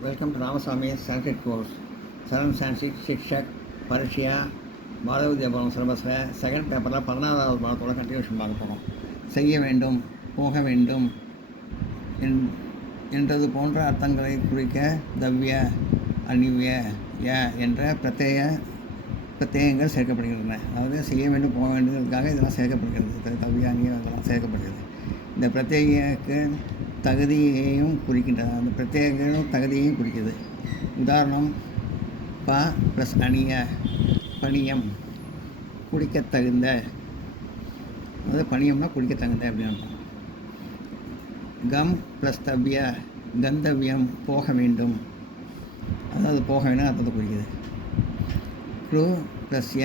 Welcome to Ramaswamy Sanskrit course. Saran Sanskrit Shikshak Parishya Bharathipuram சிலபஸில் second பேப்பரில் 16வது பாடத்தோட continuation பார்க்க போகிறோம். செய்ய வேண்டும், போக வேண்டும் என்றது போன்ற அர்த்தங்களை குறிக்க தவ்ய, அணிவ்ய, ய என்ற பிரத்யேகங்கள் சேர்க்கப்படுகின்றன. அதாவது செய்ய வேண்டும், போக வேண்டுங்கிறதுக்காக இதெல்லாம் சேர்க்கப்படுகிறது. தவ்ய, அணிய இதெல்லாம் சேர்க்கப்படுகிறது. இந்த பிரத்யேகக்கு தகுதியையும் குறிக்கின்றன. அந்த பிரத்யேகங்களும் தகுதியையும் குறிக்கிறது. உதாரணம், ப ப்ளஸ் அணிய, பணியம், குடிக்கத்தகுந்த. அதாவது பணியம்னா குடிக்கத்தகுந்த அப்படின்னு அர்த்தம். கம் ப்ளஸ் தவ்ய, கந்தவியம், போக வேண்டும். அதாவது போக வேண்டும் அர்த்தத்தை குறிக்குது. க்ரு ப்ளஸ் ய,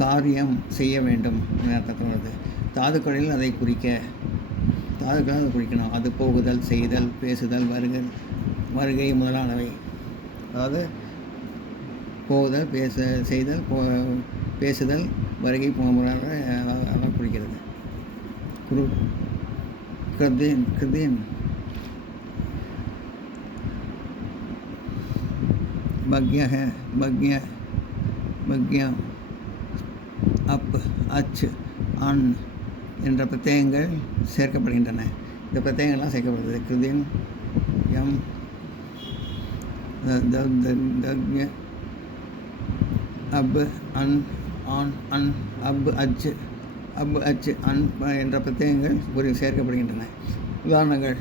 காரியம் செய்ய வேண்டும் அர்த்தத்தில் வருது. தாதுக்களில் அதை தாதுக்கள் அதை குறிக்கணும். அது போகுதல், செய்தல், பேசுதல், வருகை முதலானவை. அதாவது போகுதல், செய்தல், பேசுதல், வருகை முதலானவை அதெல்லாம் குறிக்கிறது. கிருதின் பக்யம், அப், அச், அன் என்ற பிரத்யேகங்கள் சேர்க்கப்படுகின்றன. இந்த பிரத்யேகங்கள்லாம் சேர்க்கப்படுகிறது. கிருதின், யம், அப், அன், ஆன், அன், அப், அச், அன் என்ற பிரத்யேகங்கள் சேர்க்கப்படுகின்றன. உதாரணங்கள்,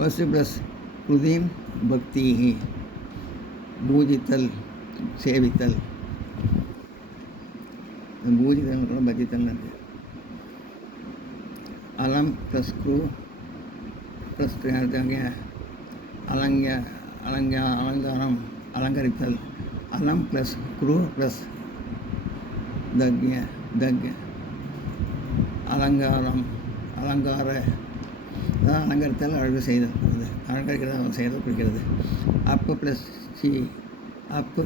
பஸ் ப்ளஸ் கிருதின் பக்தி, பூஜித்தல், சேவித்தல். பூஜித்தல் பஜித்தல் இருக்கு. அலம் ப்ளஸ் குரு ப்ளஸ் அலங்காரம், அலங்கரித்தல். அலம் ப்ளஸ் குரு ப்ளஸ் அலங்கரித்தல், அழகு செய்தல். அலங்கரிக்கிறது செய்தல் குறிக்கிறது. அப்பு ப்ளஸ் சி, அப்பு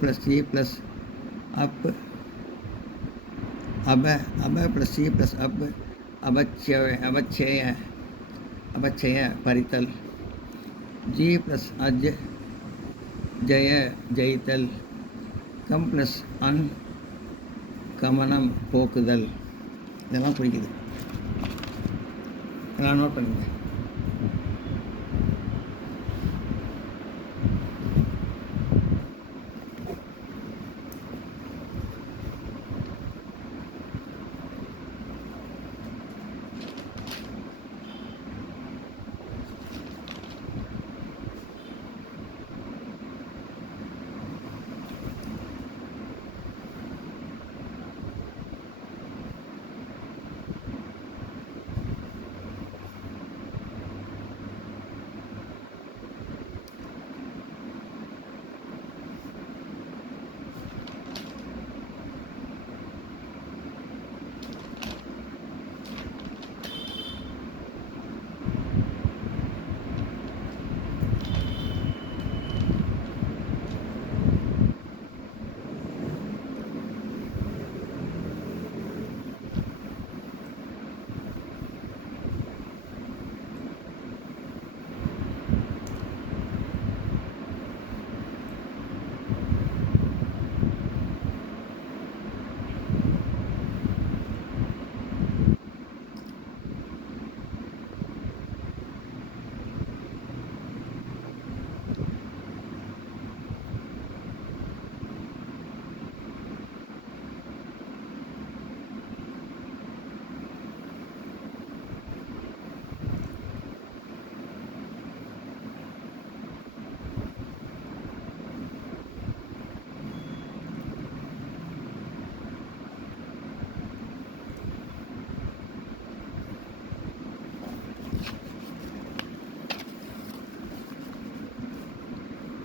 ப்ளஸ் சி ப்ளஸ் அப், அப ப்ளஸ் சி ப்ளஸ் அப், அபச்சய, பறித்தல். ஜி ப்ளஸ் அஜ், ஜெயித்தல். கம் ப்ளஸ் அன், கமனம், போக்குதல். இதெல்லாம் குறிக்குது. இதெல்லாம் நோட் பண்ணுங்க.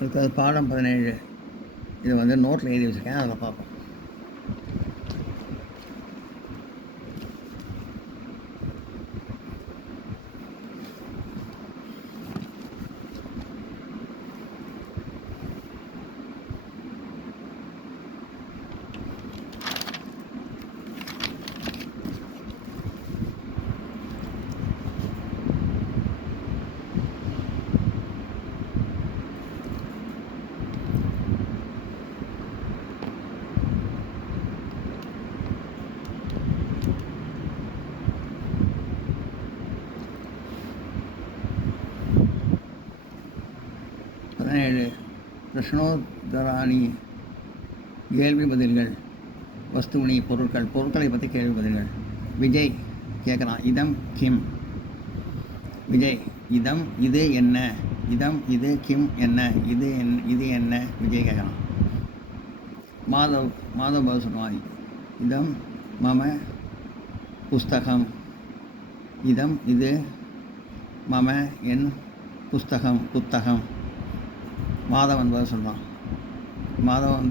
அடுத்தது பாடம் 17. இது நோட்டில் எழுதி வச்சுருக்கேன், அதில் பார்ப்போம். 17 பிரஷ்னோத்தராணி கேள்வி பதில்கள். வஸ்துவினி பொருட்களை பற்றி கேள்வி பதில்கள். விஜய் கேட்குறான், இதம் கிம். விஜய், இதம் இது என்ன? இதம் இது, கிம் என்ன? இது என்ன? விஜய் கேட்குறான். மாதவ் பதில் சொல்லுவான், இதம் மம புஸ்தகம். இதம் இது, மம என், புத்தகம். மாதவன் பதில் சொல்கிறான். மாதவன்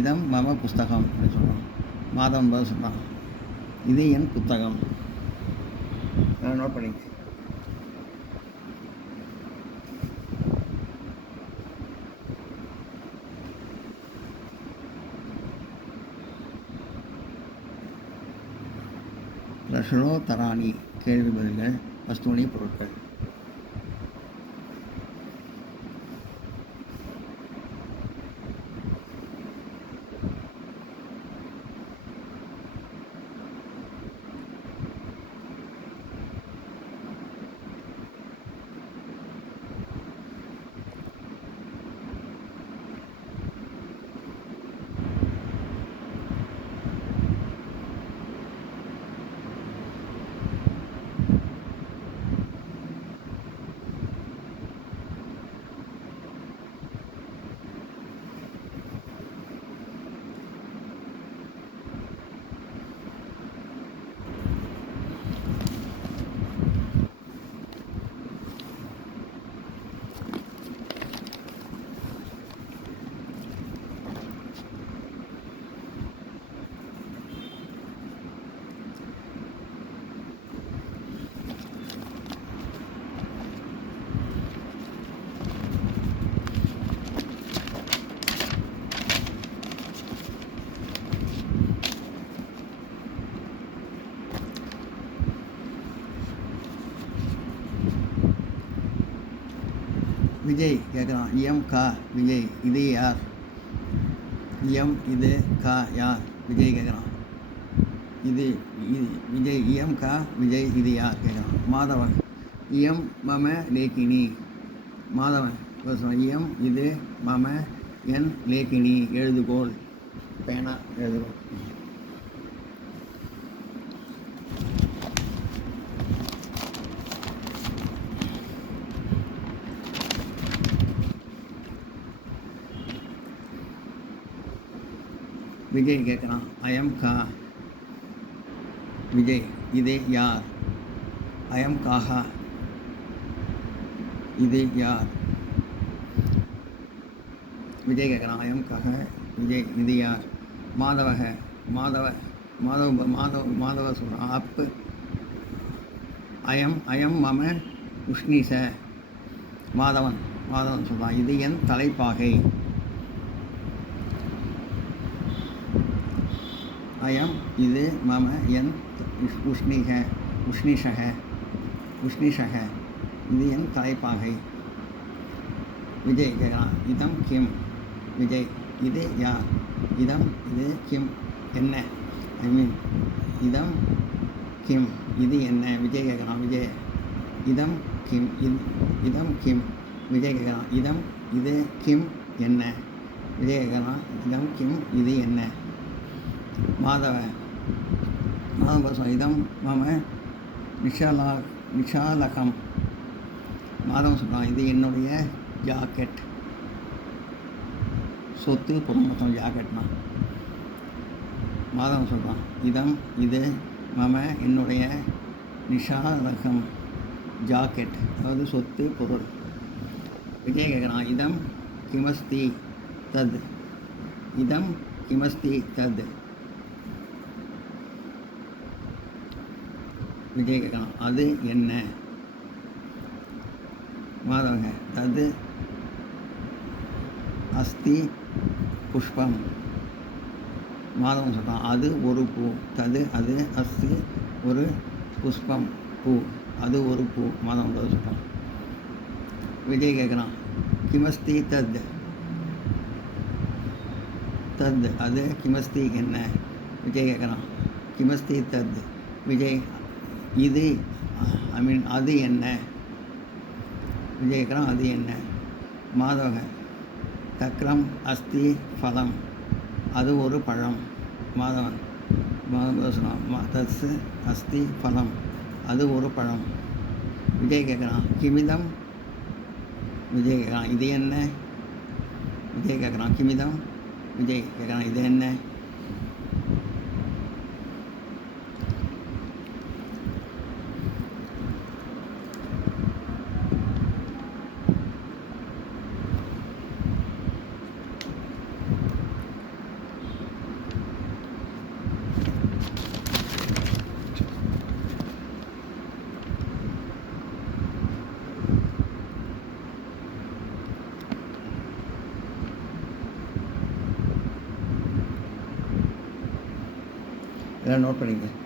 இதம் மம புஸ்தகம் அப்படின்னு சொல்கிறான். மாதவன் பதில் சொல்கிறான், இது என் புத்தகம். நோட் பண்ணி. பிரஷ்னோத்தராணி கேள்வி பதில்கள். வஸ்துவினி பொருட்கள். விஜய் கேட்குறான், இயம் கா. விஜய், இது யார்? இயம் இது, கா யார்? விஜய் கேட்குறான். இது விஜய், இயம் கா. விஜய், இது யார் கேட்குறான். மாதவன், இயம் மம லேக்கினி. மாதவன் இயம் இது, மம என், லேக்கினி எழுதுகோள். பேனா எழுதுகோள். விஜய் கேட்குறான், அயம் கா. விஜய், இது யார்? அயம் காஹா. இது யார்? விஜய் கேட்குறான், அயம் காஹ. விஜய், இது யார்? மாதவ சொல்கிறான், அப்பு. அயம் மம உஷ்ணிச. மாதவன் சொல்கிறான், இது என் தலைப்பாகை. அயம் இது, மம என், உஷ்ணிஷக. இது என் தலைப்பாகை. விஜய் கேட்குறான், இதம் கிம். விஜய், இது யார்? இதம் இது, கிம் என்ன? இதம் கிம், இது என்ன? விஜய் கேட்குறான். விஜய், இதம் கிம். விஜய் கேட்குறான், இதம் இது, கிம் என்ன? விஜய் கேட்குறான், இதம் கிம், இது என்ன? மாதவன் சொல்கிறான், இதம் மம விஷாலகம். மாதவன் சொல்கிறான், இது என்னுடைய ஜாக்கெட். சொத்து பொருள் ஜாக்கெட்னா. மாதவன் சொல்கிறான், இதம் இது, மம என்னுடைய, நிஷாலகம் ஜாக்கெட், அதாவது சொத்து பொருள். விஜய் கேட்குறான், இதம் கிமஸ்தி தத். இதம் கிமஸ்தி தத். விஜய் கேட்கலாம், அது என்ன? மாதவங்க, தது அஸ்தி புஷ்பம். மாதவன் சொல்கிறான், அது ஒரு பூ. தது அது, அஸ்தி ஒரு, புஷ்பம் பூ, அது ஒரு பூ. மாதவன் சொல்கிறான். விஜய் கேட்குறான், கிமஸ்தி தத். அது, கிமஸ்தி என்ன? விஜய் கேட்குறான், கிமஸ்தி தத். விஜய், இது அது என்ன? விஜய் கேட்குறான், அது என்ன? மாதவக தக்ரம் அஸ்தி ஃபலம், அது ஒரு பழம். மாதவன் தஸ் அஸ்தி ஃபலம், அது ஒரு பழம். விஜய் கேட்குறான் கிமிதம். விஜய் கேட்குறான் இது என்ன. விஜய் கேட்குறான் கிமிதம். விஜய் கேட்குறான் இது என்ன. இதெல்லாம் நோட் பண்ணிக்க.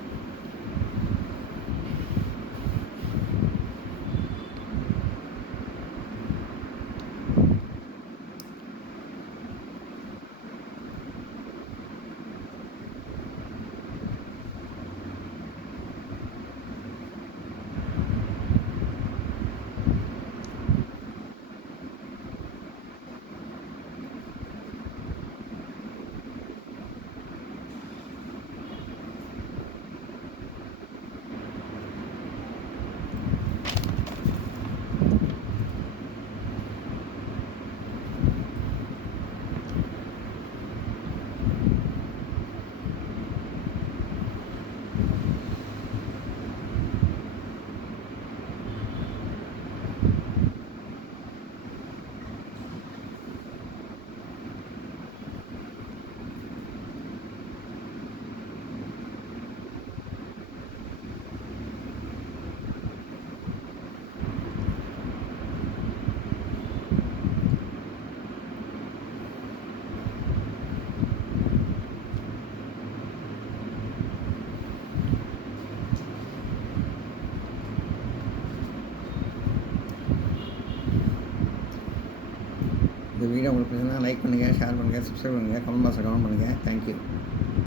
இந்த வீடியோ உங்களுக்கு பிடிச்சிருந்தா லைக் பண்ணுங்கள், ஷேர் பண்ணுங்கள், சப்ஸ்கிரைப் பண்ணுங்கள், கமெண்ட் பாக்ஸில் கமெண்ட் பண்ணுங்கள். தேங்க்யூ.